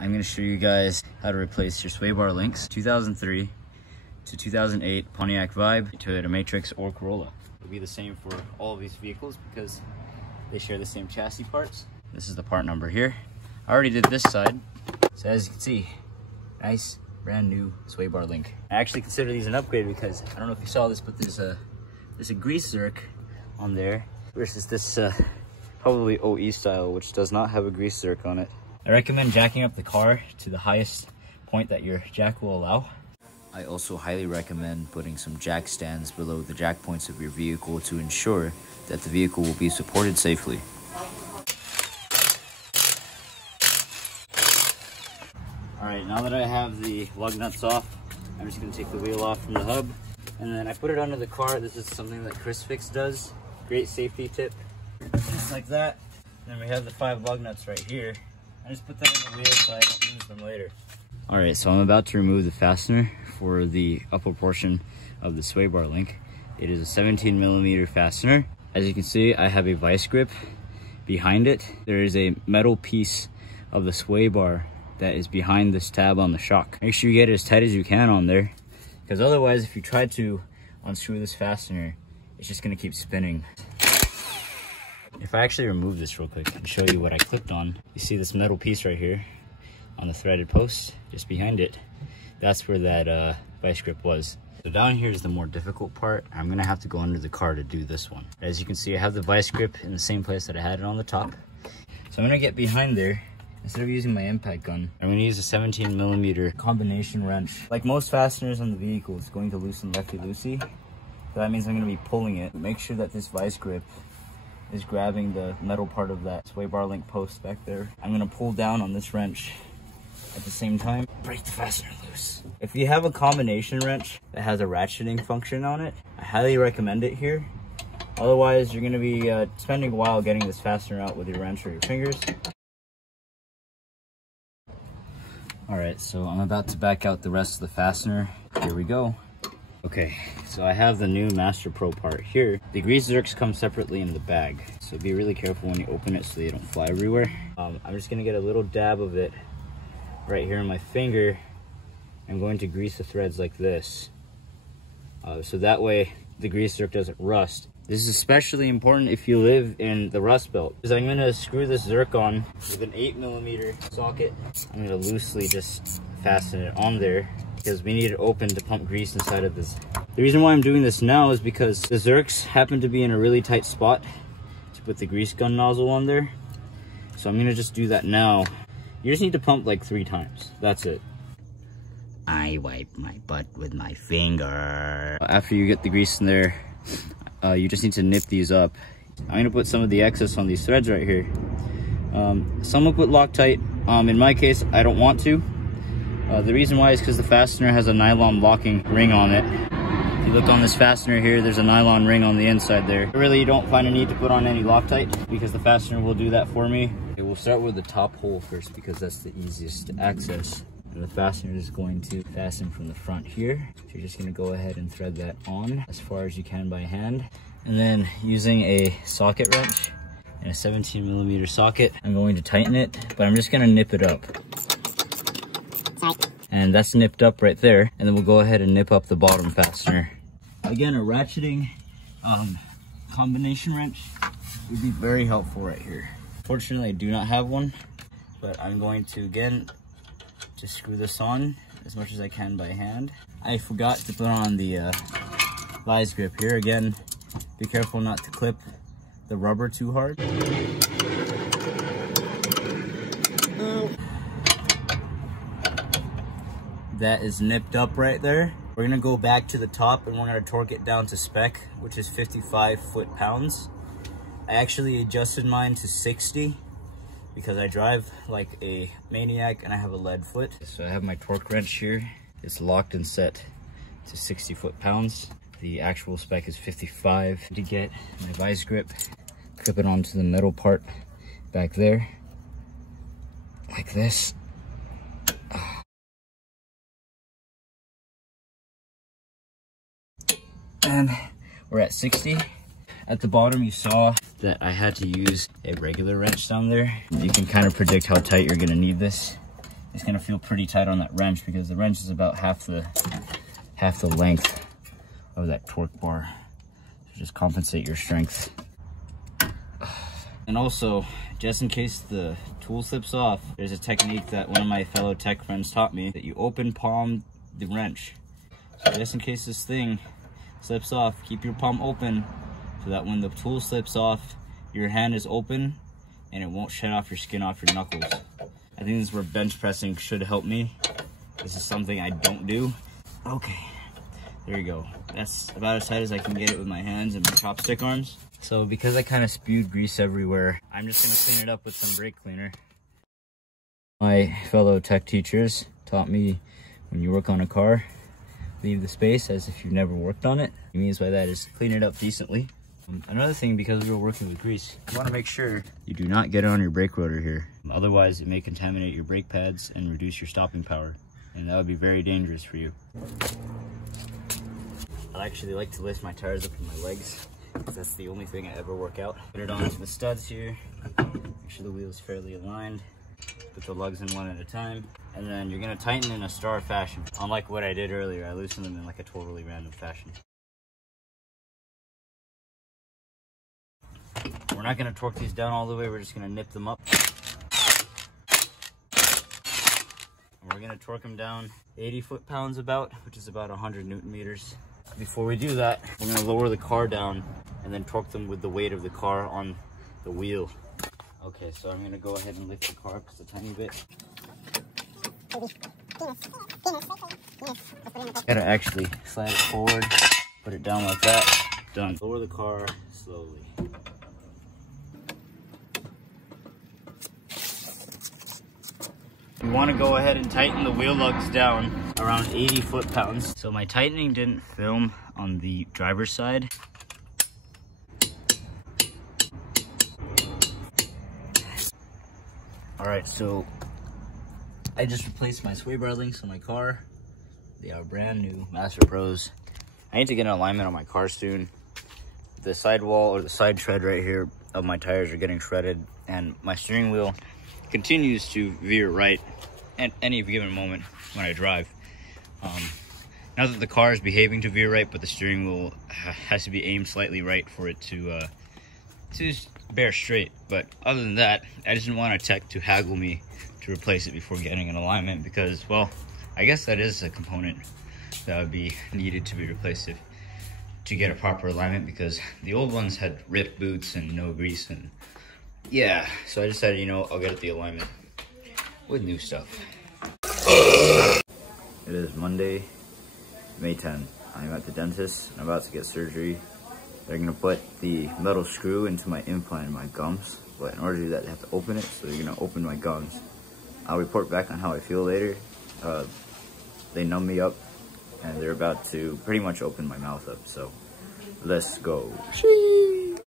I'm gonna show you guys how to replace your sway bar links. 2003 to 2008 Pontiac Vibe, Toyota Matrix, or Corolla. It'll be the same for all of these vehicles because they share the same chassis parts. This is the part number here. I already did this side. So as you can see, nice brand new sway bar link. I actually consider these an upgrade because I don't know if you saw this, but there's a grease zerk on there versus this probably OE style, which does not have a grease zerk on it. I recommend jacking up the car to the highest point that your jack will allow. I also highly recommend putting some jack stands below the jack points of your vehicle to ensure that the vehicle will be supported safely. Alright, now that I have the lug nuts off, I'm just going to take the wheel off from the hub. And then I put it under the car. This is something that Chris Fix does. Great safety tip. Just like that. And then we have the 5 lug nuts right here. I just put them in the wheel so I don't lose them later. Alright, so I'm about to remove the fastener for the upper portion of the sway bar link. It is a 17mm fastener. As you can see, I have a vice grip behind it. There is a metal piece of the sway bar that is behind this tab on the shock. Make sure you get it as tight as you can on there, because otherwise if you try to unscrew this fastener, it's just going to keep spinning. If I actually remove this real quick and show you what I clipped on, you see this metal piece right here on the threaded post just behind it. That's where that vice grip was. So down here is the more difficult part. I'm going to have to go under the car to do this one. As you can see, I have the vice grip in the same place that I had it on the top. So I'm going to get behind there. Instead of using my impact gun, I'm going to use a 17mm combination wrench. Like most fasteners on the vehicle, it's going to loosen lefty-loosey. So that means I'm going to be pulling it. Make sure that this vice grip is grabbing the metal part of that sway bar link post back there. I'm going to pull down on this wrench at the same time, break the fastener loose. If you have a combination wrench that has a ratcheting function on it, I highly recommend it here. Otherwise, you're going to be spending a while getting this fastener out with your wrench or your fingers. Alright, so I'm about to back out the rest of the fastener. Here we go. Okay, so I have the new Master Pro part here. The grease zerks come separately in the bag, so be really careful when you open it so they don't fly everywhere. I'm just going to get a little dab of it right here on my finger. I'm going to grease the threads like this. So that way the grease zerk doesn't rust. This is especially important if you live in the Rust Belt, because I'm going to screw this zerk on with an 8mm socket. I'm going to loosely just fasten it on there because we need it open to pump grease inside of this. The reason why I'm doing this now is because the zerks happen to be in a really tight spot to put the grease gun nozzle on there. So I'm going to just do that now. You just need to pump like 3 times. That's it. I wipe my butt with my finger. After you get the grease in there, you just need to nip these up. I'm going to put some of the excess on these threads right here. Some will put Loctite. In my case, I don't want to. The reason why is because the fastener has a nylon locking ring on it. If you look on this fastener here, there's a nylon ring on the inside there. I really don't find a need to put on any Loctite because the fastener will do that for me. Okay, we'll start with the top hole first because that's the easiest to access. And the fastener is going to fasten from the front here. So you're just going to go ahead and thread that on as far as you can by hand. And then using a socket wrench and a 17mm socket, I'm going to tighten it, but I'm just going to nip it up. And that's nipped up right there. And then we'll go ahead and nip up the bottom fastener. Again, a ratcheting combination wrench would be very helpful right here. Fortunately, I do not have one, but I'm going to, again, just screw this on as much as I can by hand. I forgot to put on the vice grip here. Again, be careful not to clip the rubber too hard. That is nipped up right there. We're gonna go back to the top and we're gonna torque it down to spec, which is 55 foot-pounds. I actually adjusted mine to 60 because I drive like a maniac and I have a lead foot. So I have my torque wrench here. It's locked and set to 60 foot-pounds. The actual spec is 55. To get my vice grip, clip it onto the metal part back there, like this. And we're at 60. At the bottom, you saw that I had to use a regular wrench down there. You can kind of predict how tight you're gonna need this. it's gonna feel pretty tight on that wrench because the wrench is about half the length of that torque bar. So just compensate your strength. And also, just in case the tool slips off, there's a technique that one of my fellow tech friends taught me, that you open palm the wrench. So just in case this thing slips off, keep your palm open so that when the tool slips off, your hand is open and it won't shed off your skin off your knuckles. I think this is where bench pressing should help me. This is something I don't do. Okay, there you go. That's about as tight as I can get it with my hands and my chopstick arms. So because I kind of spewed grease everywhere, I'm just gonna clean it up with some brake cleaner. My fellow tech teachers taught me when you work on a car, leave the space as if you've never worked on it. What he means by that is clean it up decently. Another thing, because we were working with grease, you want to make sure you do not get it on your brake rotor here. Otherwise, it may contaminate your brake pads and reduce your stopping power, and that would be very dangerous for you. I actually like to lift my tires up in my legs, because that's the only thing I ever work out. Put it onto the studs here, make sure the wheel is fairly aligned. Put the lugs in one at a time, and then you're going to tighten in a star fashion. Unlike what I did earlier, I loosened them in like a totally random fashion. We're not going to torque these down all the way, we're just going to nip them up. And we're going to torque them down 80 foot-pounds about, which is about 100 Newton meters. Before we do that, we're going to lower the car down and then torque them with the weight of the car on the wheel. Okay, so I'm going to go ahead and lift the car up just a tiny bit. Gotta actually slide it forward, put it down like that. Done. Lower the car slowly. You want to go ahead and tighten the wheel lugs down around 80 foot-pounds. So my tightening didn't film on the driver's side. All right, so I just replaced my sway bar links on my car. They are brand new Master Pros. I need to get an alignment on my car soon. The sidewall or the side tread right here of my tires are getting shredded, and my steering wheel continues to veer right at any given moment when I drive. Not that the car is behaving to veer right, but the steering wheel has to be aimed slightly right for it to bear straight. But other than that, I just didn't want a tech to haggle me to replace it before getting an alignment, because, well, I guess that is a component that would be needed to be replaced to get a proper alignment, because the old ones had ripped boots and no grease, and yeah, so I decided, you know, I'll get the alignment with new stuff. It is Monday, May 10. I'm at the dentist. I'm about to get surgery. They're gonna put the metal screw into my implant in my gums, but in order to do that, they have to open it, so they're gonna open my gums. I'll report back on how I feel later. They numb me up, and they're about to pretty much open my mouth up, so let's go.